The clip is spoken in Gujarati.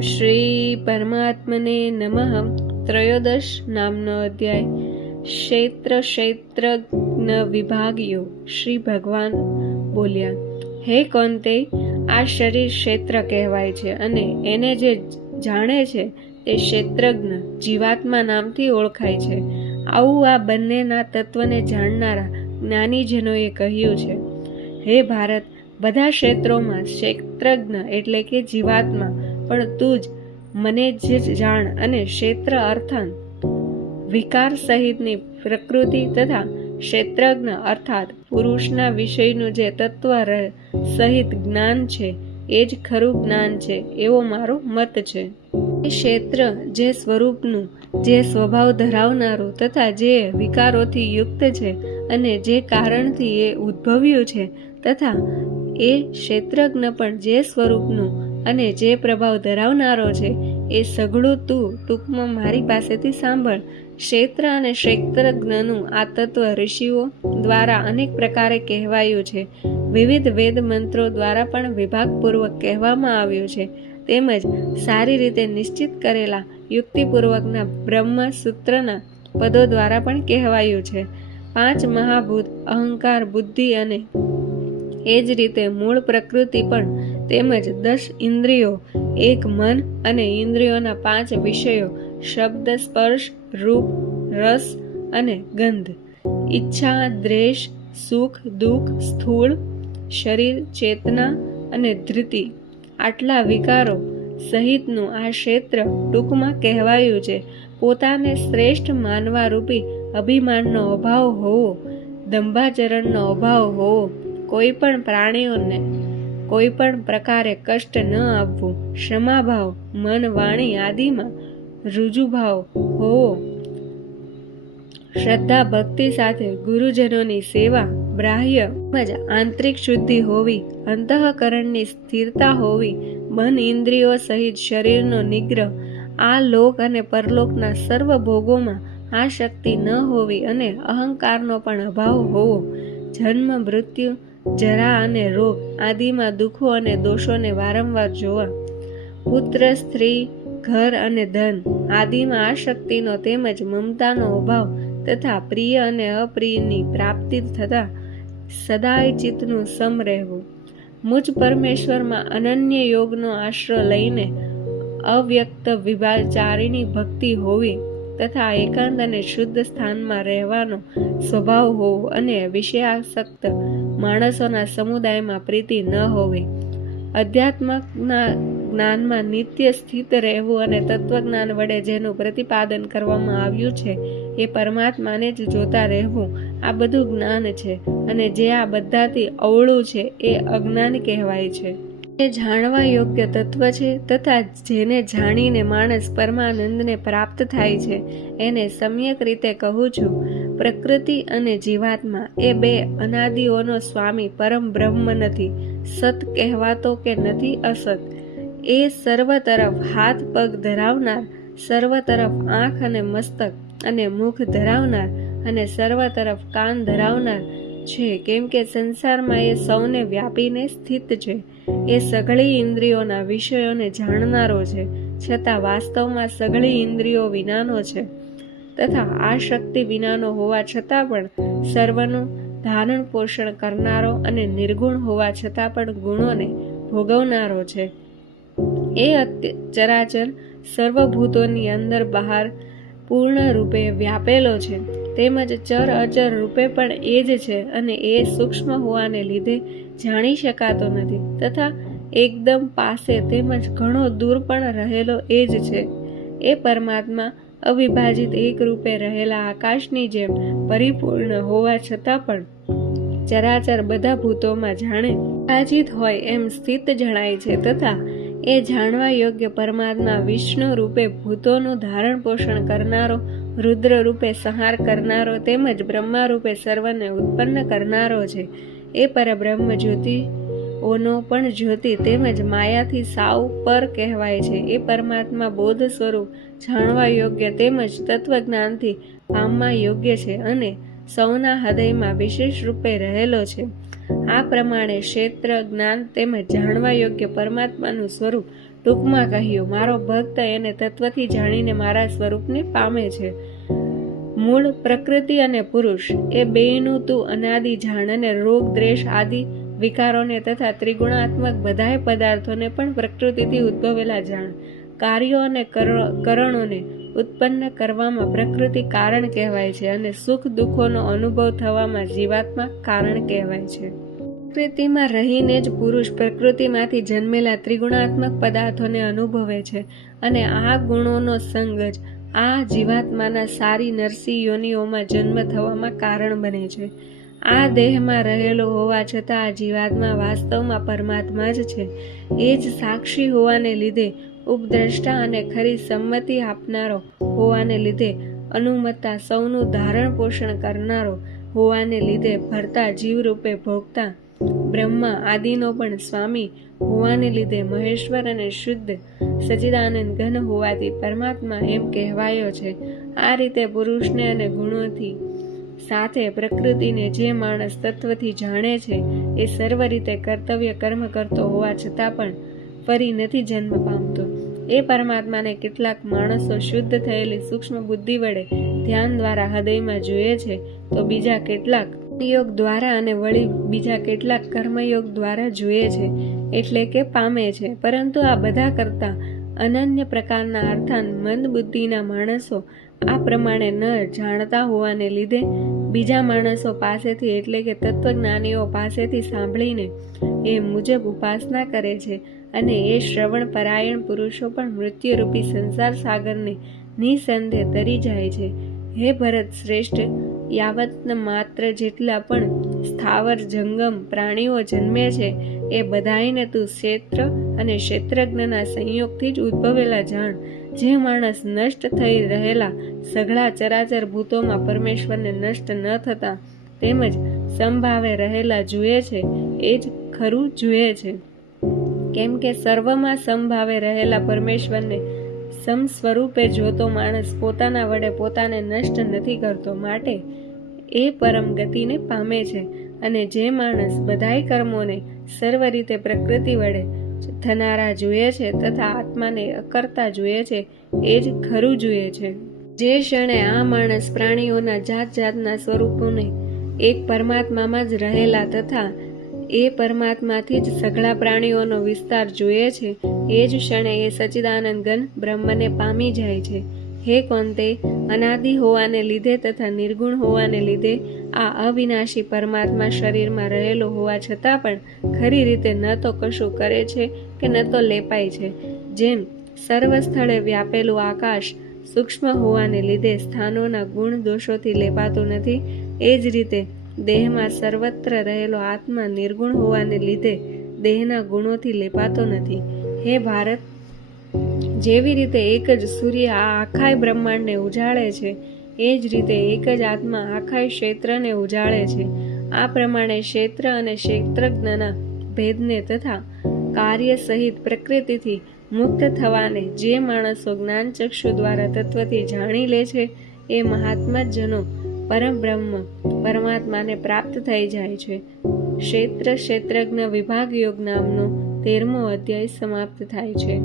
શ્રી પરમાત્મને નમઃ. ત્રયોદશ નામનો અધ્યાય. ક્ષેત્ર વિભાગયો. શ્રી ભગવાન બોલ્યા, હે કૌંતેય, આ શરીર ક્ષેત્ર કહેવાય છે અને એને જે જાણે છે તે ક્ષેત્રજ્ઞ જીવાત્મા નામથી ઓળખાય છે. આવું આ બંનેના તત્વને જાણનારા જ્ઞાનીજનોએ કહ્યું છે. હે ભારત, બધા ક્ષેત્રોમાં ક્ષેત્રજ્ઞ એટલે કે જીવાત્મા, પણ તું જ મને જ જાણ અને ક્ષેત્ર અર્થાત વિકાર સહિતની પ્રકૃતિ તથા ક્ષેત્રજ્ઞ અર્થાત પુરુષના વિષયનું જે તત્વ સહિત જ્ઞાન છે એ જ ખરું જ્ઞાન છે, એવો મારો મત છે. એ ક્ષેત્ર જે સ્વરૂપનું, જે સ્વભાવ ધરાવનારું તથા જે વિકારોથી યુક્ત છે અને જે કારણથી એ ઉદ્ભવ્યું છે, તથા એ ક્ષેત્રજ્ઞ પણ જે સ્વરૂપનું અને જે પ્રભાવ ધરાવનારો છે, એ સઘળું તું ટૂંકમાં મારી પાસેથી સાંભળ. ક્ષેત્ર અને ક્ષેત્રજ્ઞનું આ તત્વ ઋષિઓ દ્વારા અનેક પ્રકારે કહેવાયું છે. વિવિધ વેદ મંત્રો દ્વારા પણ વિભાગપૂર્વક કહેવામાં આવ્યું છે. તેમજ સારી રીતે નિશ્ચિત કરેલા યુક્તિપૂર્વકના બ્રહ્મ સૂત્રના પદો દ્વારા પણ કહેવાયું છે. 5 મહાભૂત, અહંકાર, બુદ્ધિ અને એ જ રીતે મૂળ પ્રકૃતિ પણ, તેમજ 10 ઇન્દ્રિયો, 1 મન અને ઇન્દ્રિયોના 5 વિષયો, શબ્દ, સ્પર્શ, રૂપ, રસ અને ગંધ, ઈચ્છા, દ્વેષ, સુખ, દુઃખ, સ્થૂળ શરીર, ચેતના અને ધૃતિ, આટલા વિકારો સહિતનું આ ક્ષેત્ર ટૂંકમાં કહેવાયું છે. પોતાને શ્રેષ્ઠ માનવા રૂપી અભિમાનનો અભાવ હોવો, દંભાચરણનો અભાવ હોવો, કોઈ પણ પ્રાણીઓને કોઈ પણ પ્રકારે કષ્ટ ન આપવું, ક્ષમાભાવ, મન, વાણી આદિમાં ઋજુભાવ હોવો, શ્રદ્ધા ભક્તિ સાથે ગુરુજનોની સેવા, બાહ્ય તેમજ આંતરિક શુદ્ધિ હોવી, અંતઃકરણની સ્થિરતા હોવી, મન ઇન્દ્રિયો સહિત શરીરનો નિગ્રહ, આ લોક અને પરલોકના સર્વ ભોગોમાં આ શક્તિ ન હોવી અને અહંકારનો પણ અભાવ હોવો, જન્મ, મૃત્યુ, જરા અને રોગ આદિમાં દુઃખો અને દોષોને વારંવાર જોવા, પુત્ર, સ્ત્રી, ઘર અને ધન આદિમાં આ શક્તિનો તેમજ મમતાનો અભાવ તથા પ્રિય અને અપ્રિયની પ્રાપ્તિ થતા સદાય ચિત્તનું સમ રહેવું, મુજ પરમેશ્વરમાં અનન્ય યોગનો આશ્રય લઈને અવ્યક્ત વિચારીની ભક્તિ હોવી તથા એકાંત અને શુદ્ધ સ્થાનમાં રહેવાનો સ્વભાવ હોવો અને વિષયાસક્ત માણસોના સમુદાયમાં પ્રીતિ ન હોવી, અધ્યાત્મના જ્ઞાનમાં નિત્ય સ્થિત રહેવું અને તત્વજ્ઞાન વડે જેનું પ્રતિપાદન કરવામાં આવ્યું છે એ પરમાત્માને જ જોતા રહેવું, આ બધું જ્ઞાન છે. અને જે આ બધાથી અવળું છે એ અજ્ઞાન કહેવાય છે. એ જાણવા યોગ્ય તત્વ છે તથા જેને જાણીને માણસ પરમાનંદને પ્રાપ્ત થાય છે એને સમ્યક રીતે કહું છું. પ્રકૃતિ અને જીવાત્મા એ બે અનાદિઓનો સ્વામી પરમ બ્રહ્મ નથી સત કહેવાતો કે નથી અસત. એ સર્વ તરફ હાથ પગ ધરાવનાર, સર્વ તરફ આંખ અને મસ્તક અને મુખ ધરાવનાર અને સર્વ તરફ કાન ધરાવનાર છે, કેમ કે સંસારમાં એ સૌને વ્યાપીને સ્થિત છે. એ સઘળી ઇન્દ્રિયોના વિષયોને જાણનારો છે, છતાં વાસ્તવમાં સઘળી ઇન્દ્રિયો વિનાનો છે તથા આ શક્તિ વિનાનો હોવા છતાં પણ સર્વનું ધારણ પોષણ કરનારો અને નિર્ગુણ હોવા છતાં પણ ગુણોને ભોગવનારો છે. એ ચરાચર સર્વભૂતોની અંદર બહાર પૂર્ણ રૂપે વ્યાપેલો છે, તેમજ ચર અચર રૂપે પણ એ જ છે અને એ સૂક્ષ્મ હોવાને લીધે જાણી શકાતો નથી તથા એકદમ પાસે તેમજ ઘણો દૂર પણ રહેલો એ જ છે. એ પરમાત્મા અવિભાજિત એક રૂપે રહેલા આકાશની જેમ પરિપૂર્ણ હોવા છતાં પણ ચરાચર બધા ભૂતોમાં જાણે વિભાજિત હોય એમ સ્થિત જણાય છે તથા એ જાણવા યોગ્ય પરમાત્મા વિષ્ણુ રૂપે ભૂતોનું ધારણ પોષણ કરનારો, રુદ્ર રૂપે સંહાર કરનારો તેમજ બ્રહ્મા રૂપે સર્વને ઉત્પન્ન કરનારો છે. એ પરબ્રહ્મ જ્યોતિઓનો પણ જ્યોતિ તેમજ માયાથી સાવ પર કહેવાય છે. એ પરમાત્મા બોધ સ્વરૂપ, જાણવા યોગ્ય તેમજ તત્વજ્ઞાનથી પામવા યોગ્ય છે અને સૌના હૃદયમાં વિશેષ રૂપે રહેલો છે. આ પ્રમાણે ક્ષેત્ર, જ્ઞાન તેમજ જાણવા યોગ્ય પરમાત્માનું સ્વરૂપ ટૂંકમાં કહ્યું, મારો ભક્ત એને તત્વથી જાણીને મારા સ્વરૂપને પામે છે. મૂળ પ્રકૃતિ અને પુરુષ એ બેયનું તું અનાદિ જાણ અને રોગ દ્વેષ આદિ વિકારોને તથા ત્રિગુણાત્મક બધાય પદાર્થોને પણ પ્રકૃતિથી ઉદ્ભવેલા જાણ. કાર્યો અને કરણોને ઉત્પન્ન કરવામાં પ્રકૃતિ કારણ કહેવાય છે અને સુખ દુઃખોનો અનુભવ થવામાં જીવાત્મા કારણ કહેવાય છે. પ્રકૃતિમાં રહીને જ પુરુષ પ્રકૃતિમાંથી જન્મેલા ત્રિગુણાત્મક પદાર્થોને અનુભવે છે અને આ ગુણોનો સંગ જ આ જીવાત્માના સારી નરસી યોનિઓમાં જન્મ થવામાં કારણ બને છે. આ દેહમાં રહેલો હોવા છતાં આ જીવાત્મા વાસ્તવમાં પરમાત્મા જ છે. એ જ સાક્ષી હોવાને લીધે ઉપદ્રષ્ટા અને ખરી સંમતિ આપનારો હોવાને લીધે અનુમતા સૌનું ધારણ પોષણ કરનારો હોવાને લીધે ભરતા જીવરૂપે ભોગતા બ્રહ્મા આદિનો પણ સ્વામી હોવાને લીધે મહેશ્વર અને શુદ્ધ સચ્ચિદાનંદ ઘન હોવાથી પરમાત્મા એમ કહેવાયો છે. આ રીતે પુરુષને અને ગુણોથી સાથે પ્રકૃતિને જે માણસ તત્વથી જાણે છે એ સર્વ રીતે કર્તવ્ય કર્મ કરતો હોવા છતાં પણ ફરી નથી જન્મ પામતો. એ પરમાત્માને કેટલાક માણસો શુદ્ધ થયેલી સૂક્ષ્મ બુદ્ધિ વડે ધ્યાન દ્વારા હૃદયમાં જુએ છે, તો બીજા કેટલાક યોગ દ્વારા અને વળી બીજા કેટલાક કર્મયોગ દ્વારા જુએ છે, એટલે કે પામે છે. પરંતુ આ બધા કરતા અનન્ય પ્રકારના અર્થાન મંદ બુદ્ધિના માણસો આ પ્રમાણે ન જાણતા હોવાને લીધે બીજા માણસો પાસેથી એટલે કે તત્વજ્ઞાનીઓ પાસેથી સાંભળીને એ મુજબ ઉપાસના કરે છે અને એ શ્રવણ પરાયણ પુરુષો પણ મૃત્યુરૂપી સંસાર સાગરને નિસંદેહ તરી જાય છે. હે ભરત શ્રેષ્ઠ, યાવત માત્ર જેટલા પણ સ્થાવર જંગમ પ્રાણીઓ જન્મે છે એ બધાઈને તું ક્ષેત્ર અને ક્ષેત્રજ્ઞના સંયોગથી જ ઉદ્ભવેલા જાણ. જે માણસ નષ્ટ થઈ રહેલા સઘળા ચરાચર ભૂતોમાં પરમેશ્વરને નષ્ટ ન થતા તેમજ સંભાવે રહેલા જુએ છે એ જ ખરું જુએ છે. કેમ કે સર્વમાં સંભાવે રહેલા પરમેશ્વરને સમ સ્વરૂપે જોતો માણસ પોતાના વડે પોતાને નષ્ટ નથી કરતો, માટે એ પરમ ગતિને પામે છે. અને જે માણસ બધાય કર્મોને સર્વ રીતે પ્રકૃતિ વડે થનારા જુએ છે તથા આત્માને અકર્તા જુએ છે એ જ ખરું જુએ છે. જે ક્ષણે આ માણસ પ્રાણીઓના જાત જાતના સ્વરૂપોને એક પરમાત્મામાં જ રહેલા તથા એ પરમાત્માથી જ સઘળા પ્રાણીઓનો વિસ્તાર જુએ છે, એ જ ક્ષણે એ સચ્ચિદાનંદ ઘન બ્રહ્મને પામી જાય છે. હે કોંતે, અનાદિ હોવાને લીધે તથા નિર્ગુણ હોવાને લીધે આ અવિનાશી પરમાત્મા શરીરમાં રહેલો હોવા છતાં પણ ખરી રીતે ન તો કશું કરે છે કે ન તો લેપાય છે. જેમ સર્વ સ્થળે વ્યાપેલું આકાશ સૂક્ષ્મ હોવાને લીધે સ્થાનોના ગુણ દોષોથી લેપાતું નથી, એ જ રીતે દેહમાં સર્વત્ર રહેલો આત્મા નિર્ગુણ હોવાને લીધે દેહના ગુણોથી લેપાતો નથી. હે ભારત, જેવી રીતે એક જ સૂર્ય આ આખાય બ્રહ્માંડને ઉજાળે છે, એ જ રીતે એક જ આત્મા આખાય ક્ષેત્રને ઉજાળે છે. આ પ્રમાણે ક્ષેત્ર અને ક્ષેત્રજ્ઞના ભેદને તથા કાર્ય સહિત પ્રકૃતિથી મુક્ત થવાને જે માણસો જ્ઞાનચક્ષુ દ્વારા તત્વથી જાણી લે છે એ મહાત્માજનો પરબ્રહ્મ પરમાત્માને પ્રાપ્ત થઈ જાય છે. ક્ષેત્ર ક્ષેત્રજ્ઞ વિભાગ યોગ નામનો 13મો અધ્યાય સમાપ્ત થાય છે.